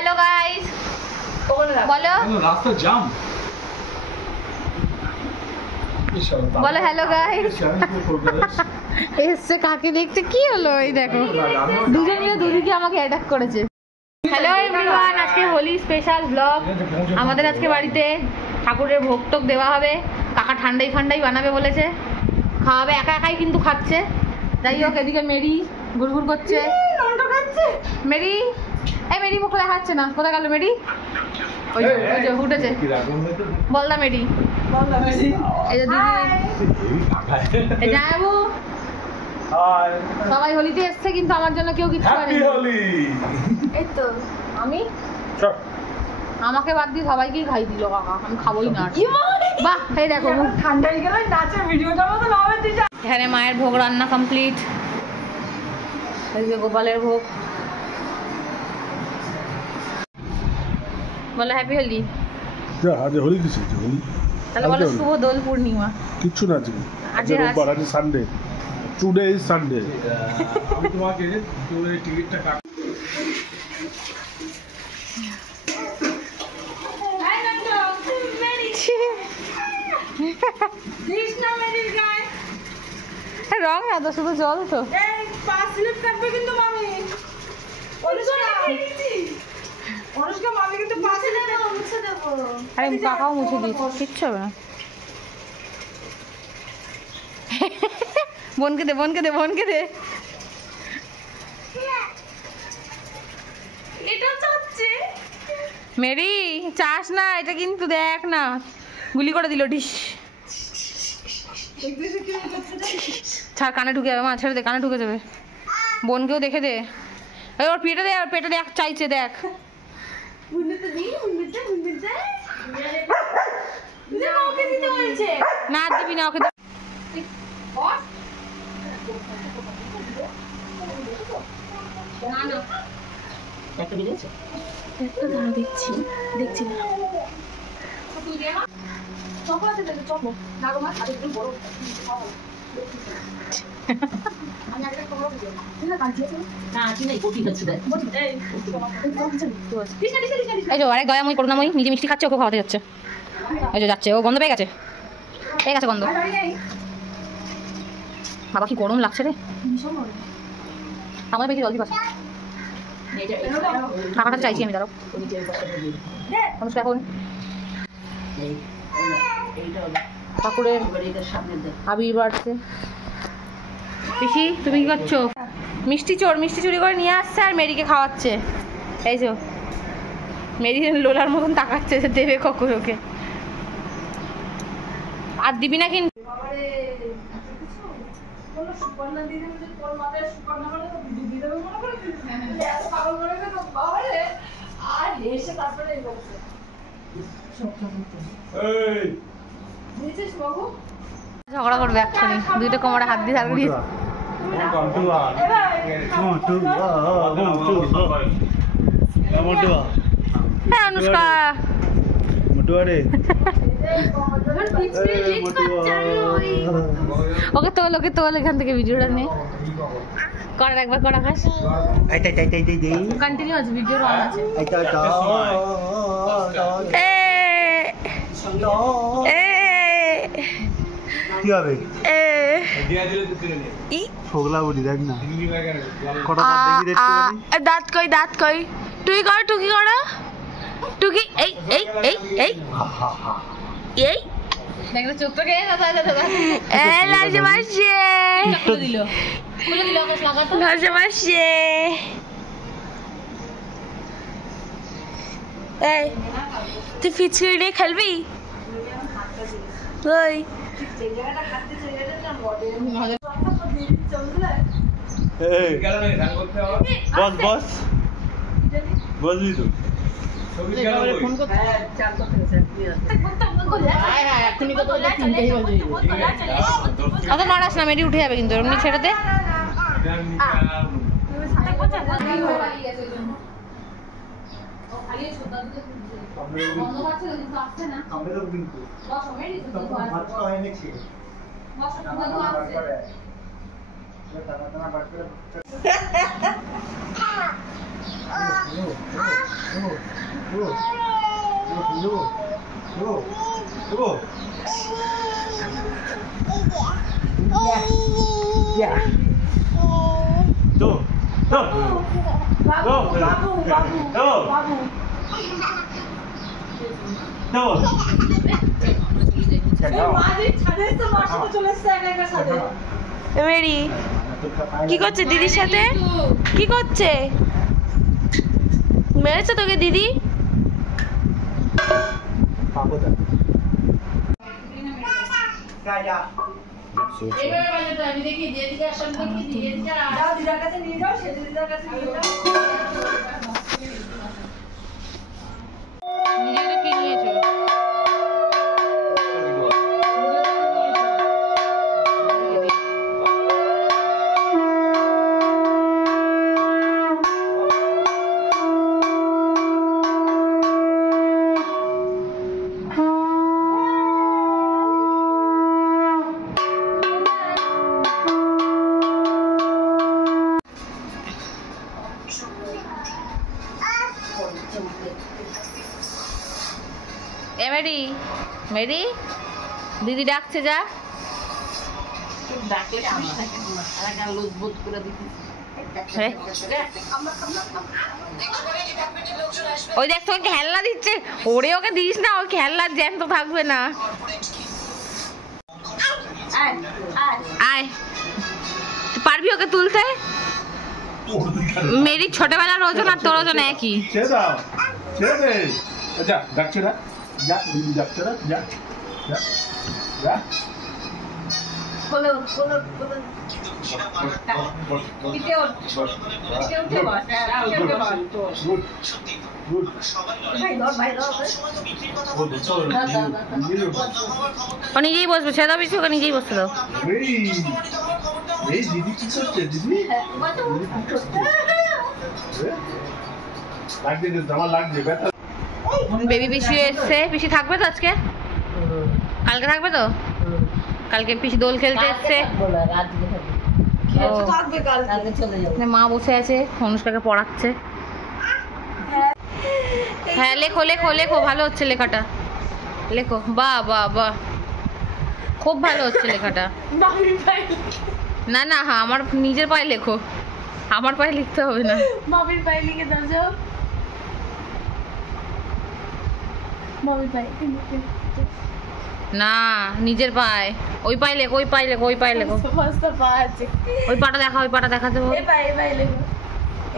Hello guys बोलो रास्ता जाम बोलो हेलो गाइस এসে কাকে দেখতে কি হলো এই দেখো দুজন মিলে দুদিকে আমাকে অ্যাটাক করেছে হ্যালো এভরিওয়ান আজকে হোলি স্পেশাল ব্লগ আমাদের আজকে বাড়িতে ঠাকুরের ভোগ টোক দেওয়া হবে কাকা ঠান্ডাই ফান্ডাই বানাবে বলেছে খাওয়াবে একা একাই কিন্তু খাচ্ছে যাই হোক এদিকে মেরি গুড়গুড় করছে মেরি এই মেরি মুখ দেখাচ্ছে না কোথায় গেল মেরি ওই যে উঠেছে বলদা মেরি এই যে দিদি এই যাবো সবাই হোলিতে এসছে কিন্তু আমার জন্য কেউ কিছু করেনি এই তো আমি আমাকে বাদ দিয়ে সবাইকেই খাই দিল কাকা আমি খাবোই না বাহ এই দেখো ঠান্ডা হয়ে গেল নাচে ভিডিওটার মতো হবে তুই এখানে মায়ের ভোগ রান্না কমপ্লিট এই যে গোপালের ভোগ বলো হ্যাপি হোলি আজ হোলি কিছু হোলি তাহলে বলো শুভ দোল পূর্ণিমা কিচ্ছু না আজকে রোববার আজ সানডে টুডে ইজ সানডে আমি তোমাকে তোর টিকিটটা কাট রং না তো শুধু জল তো আরে কাকাও মুছে দিয়েছি কিচ্ছু হবে না বোনকে দে বোনকে দে বোনকে দে মেরি চাস না এটা কিন্তু দেখ না গুলি করে দিল ডিশ ছাড় কানে ঢুকে যাবে মা ছেড়ে দে কানে ঢুকে যাবে বোনকেও দেখে দে ওর পেটে দে আর পেটে দেখ চাইছে দেখ না দিবি না ওকে দেখছি দেখছি না আরে গয়াময় করুণাময় নিজে মিষ্টি খাচ্ছে ওকে খাওয়াতে যাচ্ছে এই যে যাচ্ছে ও গন্ধ পেয়ে গেছে গন্ধ বাবা কি গরম লাগছে রে আমার বেশি জলদি পাচ্ছে টাকাটা চাইছি আমি দাঁড়াও অনুষ্কা এখন ঠাকুরের আবির বাড়ছে পিসি তুমি কি করছো মিষ্টি চুরি করে নিয়ে আসছে আর মেরিকে খাওয়াচ্ছে এই যে মেরি লোলার মতন তাকাচ্ছে দেবে কখন ওকে আর দিবি না কিন্তু ঝগড়া করবে এক্ষুনি দুইটা কোমরে হাত দিয়ে ধার দিয়ে অনুষ্কা ওকে তোল এখান থেকে ভিডিওটা নিয়ে করার একবার করা খাস কন্টিনিউ আছে ভিডিও অন আছে কি হবে ফোগলা বুড়ি দেখ না দাঁত কই তুই কর টুকি করো টুকি এই এই এই এই এই দেখলে চোখটা খেয়ে দাদা লাজে মাসে দিল লাজে মাসে এই তুই ফিচকিরি নিয়ে খেলবি ওই বস বসবি তো অত নড়াস না মেরি উঠে যাবে কিন্তু এমনি ছেড়ে দে মেরি কি করছে দিদির সাথে? কি করছে? মেরেছে তোকে দিদি? মেরি মেরি দিদি ডাকছে, যা। ওই দেখ তোকে খেলনা দিচ্ছে, ওরে ওকে দিস না, ওই খেলনার জ্যান্ত থাকবে না। আয় তুই পারবি ওকে তুলতে? মেরি ছোটবেলার ওজন আর তোর ওজন একই। যা ডাকছে না, যা দিদি ডাকছে না, যা যা যা। ও নিজেই বসবে, ছেড়ে দাও বেশি, ওকে নিজেই বসতে দাও। এই দিদি কি করছে? দিদি লাগছে, আমার লাগছে ব্যথা। বেবি পিসি এসছে, পিসি থাকবে তো আজকে? কালকে থাকবে তো? কালকে পিসি দোল খেলতে এসছে। মা বসে আছে, অনুষ্কাকে পড়াচ্ছে। হ্যাঁ লেখো লেখো লেখো, ভালো হচ্ছে লেখাটা, লেখো। বাহ বাহ বাহ, খুব ভালো হচ্ছে লেখাটা। না না, হ্যাঁ আমার নিজের পায়ে লেখো, আমার পায়ে লিখতে হবে না। মামির পায়ে লিখে দাও, যাও। মামির পায়ে না, নিজের পায়ে। ওই পায়ে লেখো, ওই পায়ে লেখো, ওই পায়ে লেখো। সমস্ত পা আছে। ওই পাটা দেখা, ওই পাটা দেখাতে হবে। এই পায়ে লেখো।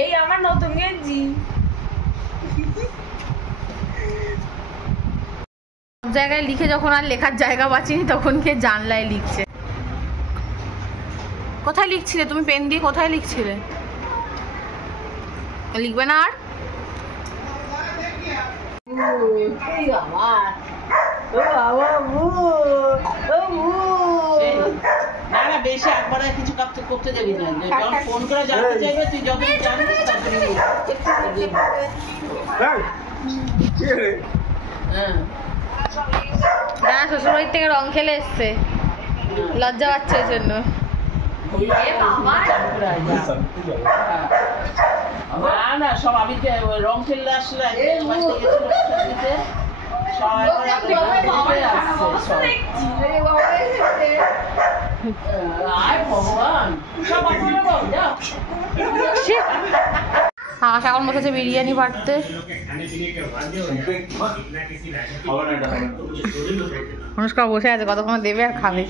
এই আমার নতুন গেঞ্জি। সব জায়গায় লিখে যখন আর লেখার জায়গা পাচ্ছিনি, তখন কে জানলায় লিখছে। কোথায় লিখছিলে তুমি? পেন দিয়ে কোথায় লিখছিলে? লিখবে না আর? বেশি একবারে কিছু করতে যাবি না, যখন ফোন করে জানতে চাইবে তুই যখন জানিস না, শ্বশুরবাড়ির থেকে রং খেলে এসছে, লজ্জা পাচ্ছে ওই জন্য। না সব আমি রং খেললে আসলে আকাশ এখন বসেছে বিরিয়ানি বাড়তে। অনুষ্কা বসে আছে, কতক্ষণ দেবে আর খাবে।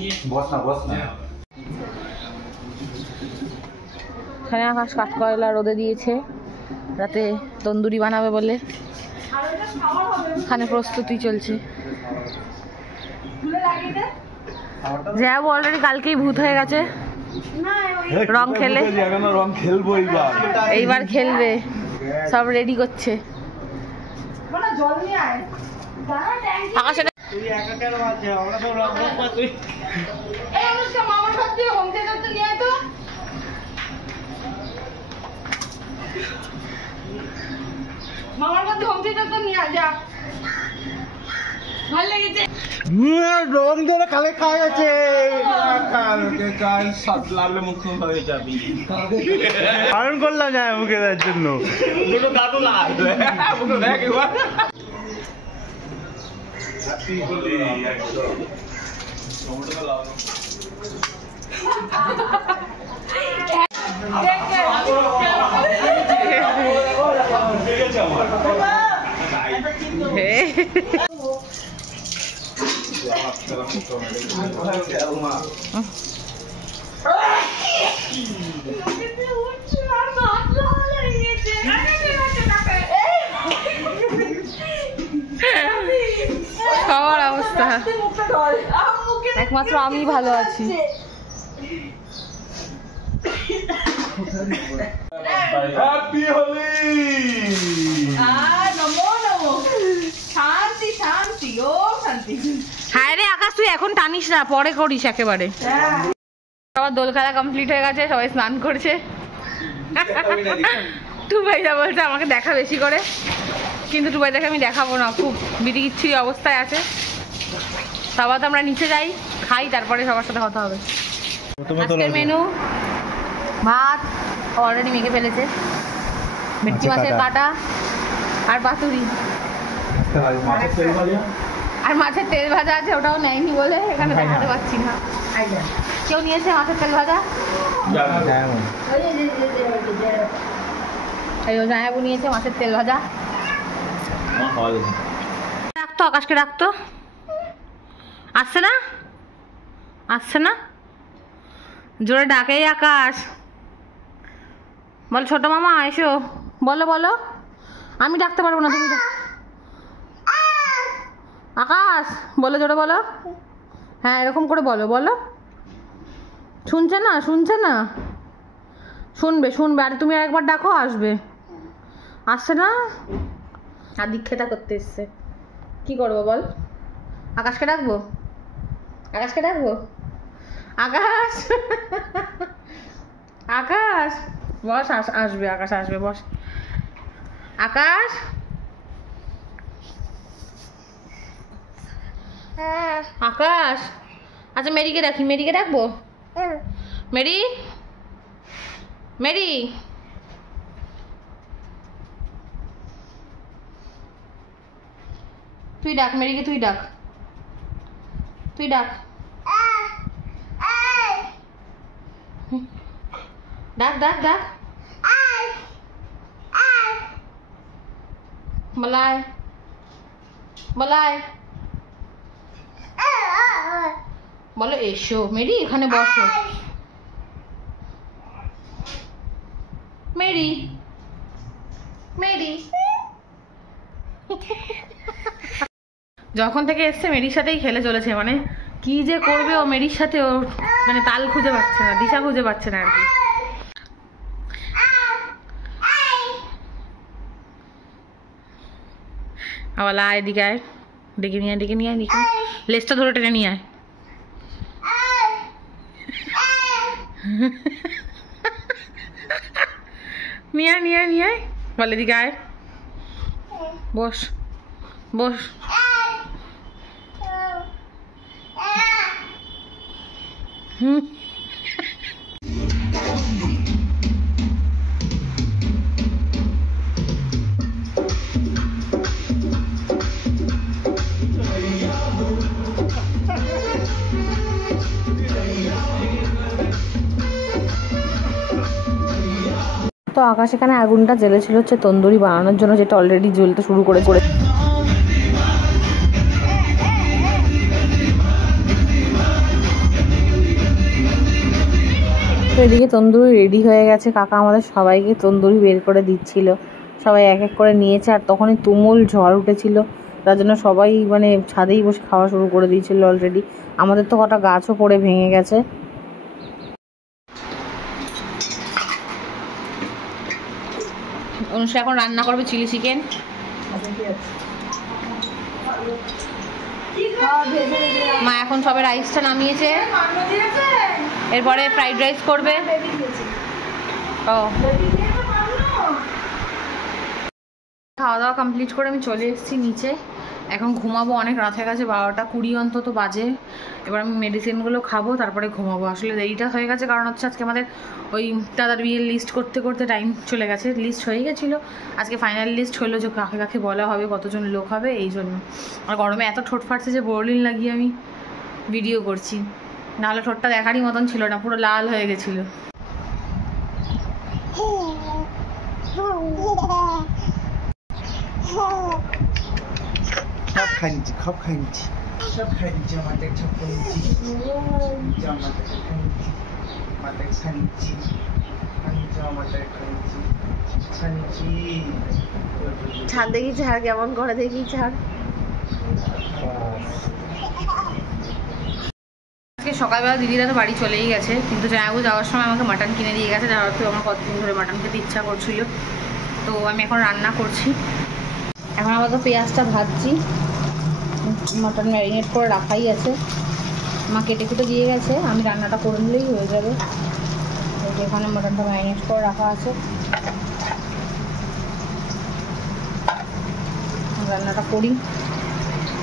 এখানে আকাশ কাঠকয়লা রোদে দিয়েছে, রাতে তন্দুরি বানাবে বলে এখানে প্রস্তুতি চলছে। যা অলরেডি কালকেই ভূত হয়ে গেছে, রং খেলে। রং খেলবো এইবার খেলবে, সব রেডি করছে। আকাশ মামার মধ্যে হোম থিয়েটার তো নিয়ে যা। ভালো লেগেছে। রং ধরে কালে খাওয়া গেছে কালকে কাল সব লাগলে মুখ হয়ে যাবি কারণ করলাম না মুখে দেওয়ার জন্য দুটো দাদু লাগবে মুখে দেখ একবার সবার অবস্থা, একমাত্র আমি ভালো আছি। হ্যাপি হোলি নমো নমো। শান্তি শান্তি, ও শান্তি। হ্যাঁ রে আকাশ, তুই এখন টানিস না, পরে করিস একেবারে। সবার দোল খেলা কমপ্লিট হয়ে গেছে, সবাই স্নান করছে। টুবাইদা বলছে আমাকে দেখা বেশি করে, কিন্তু টুবাইদাকে আমি দেখাবো না, খুব বিড়িচ্ছিরি অবস্থায় আছে। তারপর তো আমরা নিচে যাই, খাই, তারপরে সবার সাথে কথা হবে। আজকের মেনু ভাত অলরেডি মেখে ফেলেছে, ভেটকি মাছের কাটা আর পাতুরি, আর মাছের তেল ভাজা আছে, ওটাও নেয়নি বলে এখানে দেখাতে পারছি না। কেউ নিয়েছে মাছের তেল ভাজা? এই জায়াবু নিয়েছে মাছের তেল ভাজা। রাখতো আকাশকে, রাখতো। আসছে না, আসছে না, জোরে ডাকে আকাশ। বল ছোট মামা এসো, বলো বলো। আমি ডাকতে পারবো না, তুমি আকাশ বলো, জোরে বলো। হ্যাঁ এরকম করে বলো, বলো। শুনছে না, শুনছে না, শুনবে শুনবে। আরে তুমি একবার ডাকো, আসবে। আসছে না, আর দীক্ষেতা করতে এসছে। কি করবো বল? আকাশকে ডাকবো, আকাশকে ডাকবো। আকাশ, আকাশ বস, আসবে আকাশ, আসবে, বস। আকাশ, আকাশ। আচ্ছা মেরিকে রাখি, মেরিকে রাখবো। মেরি, মেরি, তুই ডাক মেরিকে, তুই ডাক, তুই ডাক, ডাক ডাক ডাক। বলায়, বলায়, বলো এসো মেরি, এখানে বসো। Mary, Mary. যখন থেকে এসছে মেরির সাথেই খেলে চলেছে, মানে কি যে করবে ও মেরির সাথে, ও মানে তাল খুঁজে পাচ্ছে না, দিশা খুঁজে পাচ্ছে না আর কি। আবার আয়, এদিকে আয়, ডেকে নিয়ে আয়, ডেকে নিয়ে আয়, ডেকে লেজটা ধরে টেনে নিয়ে আয়। নিয়ে আয়, নিয়ে আয়, নিয়ে আয়, বল এদিকে আয়, বস বস। হুম, তো আকাশ এখানে আগুনটা জ্বেলেছিল হচ্ছে তন্দুরি বানানোর জন্য, যেটা অলরেডি জ্বলতে শুরু করে। তো এদিকে তন্দুরি রেডি হয়ে গেছে, কাকা আমাদের সবাইকে তন্দুরি বের করে দিচ্ছিল, সবাই এক এক করে নিয়েছে। আর তখনই তুমুল ঝড় উঠেছিল, তার জন্য সবাই মানে ছাদেই বসে খাওয়া শুরু করে দিয়েছিল অলরেডি। আমাদের তো কটা গাছও পড়ে ভেঙে গেছে। অনুষ্কা এখন রান্না করবে চিলি চিকেন। মা এখন সবে রাইসটা নামিয়েছে, এরপরে ফ্রাইড রাইস করবে। ও খাওয়া দাওয়া কমপ্লিট করে আমি চলে এসেছি নিচে। এখন ঘুমাবো, অনেক রাত হয়ে গেছে, 12:20 অন্তত বাজে। এবার আমি মেডিসিনগুলো খাবো, তারপরে ঘুমাবো। আসলে দেরিটা হয়ে গেছে কারণ হচ্ছে আজকে আমাদের ওই দাদার বিয়ের লিস্ট করতে করতে টাইম চলে গেছে। লিস্ট হয়ে গেছিলো, আজকে ফাইনাল লিস্ট হলো যে কাকে কাকে বলা হবে, কতজন লোক হবে, এই জন্য। আর গরমে এত ঠোঁট ফাটছে যে বোরলিন লাগিয়ে আমি ভিডিও করছি, নাহলে ঠোঁটটা দেখারই মতন ছিল না, পুরো লাল হয়ে গেছিলো। সব খাই নিচ্ছি, সব খাই নিচ্ছি, সব খাই নিচ্ছি, আমাদের সব খাই নিচ্ছি, আমাদের খাই নিচ্ছি, আমাদের খাই নিচ্ছি, আমাদের খাই নিচ্ছি, খাই নিচ্ছি। ছাড় দেখি, ছাড় কেমন করে দেখি, ছাড়। আজকে সকালবেলা দিদিরা তো বাড়ি চলেই গেছে, কিন্তু জানাবো যাওয়ার সময় আমাকে মাটন কিনে দিয়ে গেছে, যাওয়ার তো আমার কতদিন ধরে মাটন খেতে ইচ্ছা করছিল। তো আমি এখন রান্না করছি, এখন আমাকে পেঁয়াজটা ভাজছি, মাটন ম্যারিনেট করে রাখাই আছে, মা কেটে কুটে দিয়ে গেছে, আমি রান্নাটা করে নিলেই হয়ে যাবে। এখানে মাটনটা ম্যারিনেট করে রাখা আছে, রান্নাটা করি।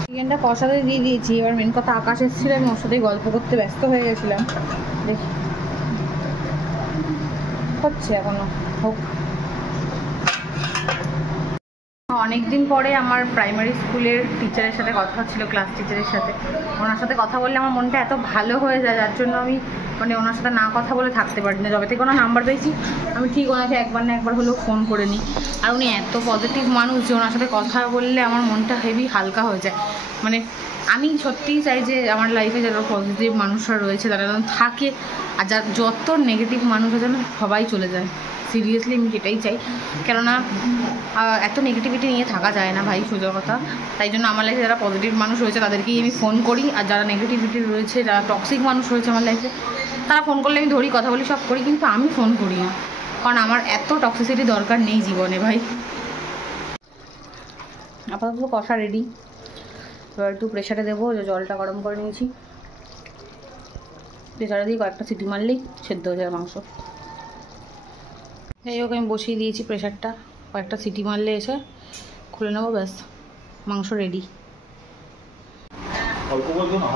চিকেনটা কষাতে দিয়ে দিয়েছি, এবার মেন কথা আকাশ এসেছিল, আমি ওর সাথেই গল্প করতে ব্যস্ত হয়ে গেছিলাম। দেখি হচ্ছে এখনো, হোক। অনেকদিন পরে আমার প্রাইমারি স্কুলের টিচারের সাথে কথা হচ্ছিল, ক্লাস টিচারের সাথে। ওনার সাথে কথা বললে আমার মনটা এত ভালো হয়ে যায়, যার জন্য আমি মানে ওনার সাথে না কথা বলে থাকতে পারি না। যবে থেকে ওনার নাম্বার পেয়েছি আমি ঠিক ওনাকে একবার না একবার হলেও ফোন করে নিই। আর উনি এত পজিটিভ মানুষ যে ওনার সাথে কথা বললে আমার মনটা হেভি হালকা হয়ে যায়। মানে আমি সত্যিই চাই যে আমার লাইফে যারা পজিটিভ মানুষরা রয়েছে তারা যেন থাকে, আর যার যত নেগেটিভ মানুষ আছে যেন সবাই চলে যায়। সিরিয়াসলি আমি সেটাই চাই, কেননা এত নেগেটিভিটি নিয়ে থাকা যায় না ভাই, সোজা কথা। তাই জন্য আমার লাইফে যারা পজিটিভ মানুষ রয়েছে তাদেরকেই আমি ফোন করি, আর যারা নেগেটিভিটি রয়েছে, যারা টক্সিক মানুষ রয়েছে আমার লাইফে, তারা ফোন করলে আমি ধরি, কথা বলি, সব করি, কিন্তু আমি ফোন করি না, কারণ আমার এত টক্সিসিটি দরকার নেই জীবনে ভাই। আপাতত কষা রেডি, এবার একটু প্রেশারে দেবো, জলটা গরম করে নিয়েছি, প্রেশারে দিয়ে কয়েকটা সিটি মারলেই সেদ্ধ হয়ে যায় মাংস। যাই হোক, আমি বসিয়ে দিয়েছি প্রেশারটা, কয়েকটা সিটি মারলে এসে খুলে নেবো, ব্যাস মাংস রেডি। অল্প করবো না,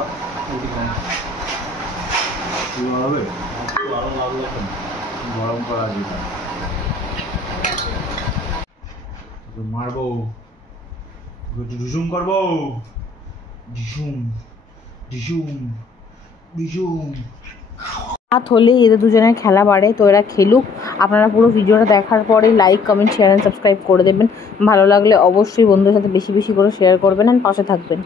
হবে আরো লাগবে, গরম করা যেটা মারবো, একটু ঢুসুম করবো, ঢিসুম ঢিসুম ঢিসুম। রাত হলেই এদের দুজনের খেলা বাড়ে, তো এরা খেলুক। আপনারা পুরো ভিডিওটা দেখার পরে like, comment, share and subscribe করে দেবেন। ভালো লাগলে অবশ্যই বন্ধুদের সাথে বেশি বেশি করে শেয়ার করবেন আর পাশে থাকবেন।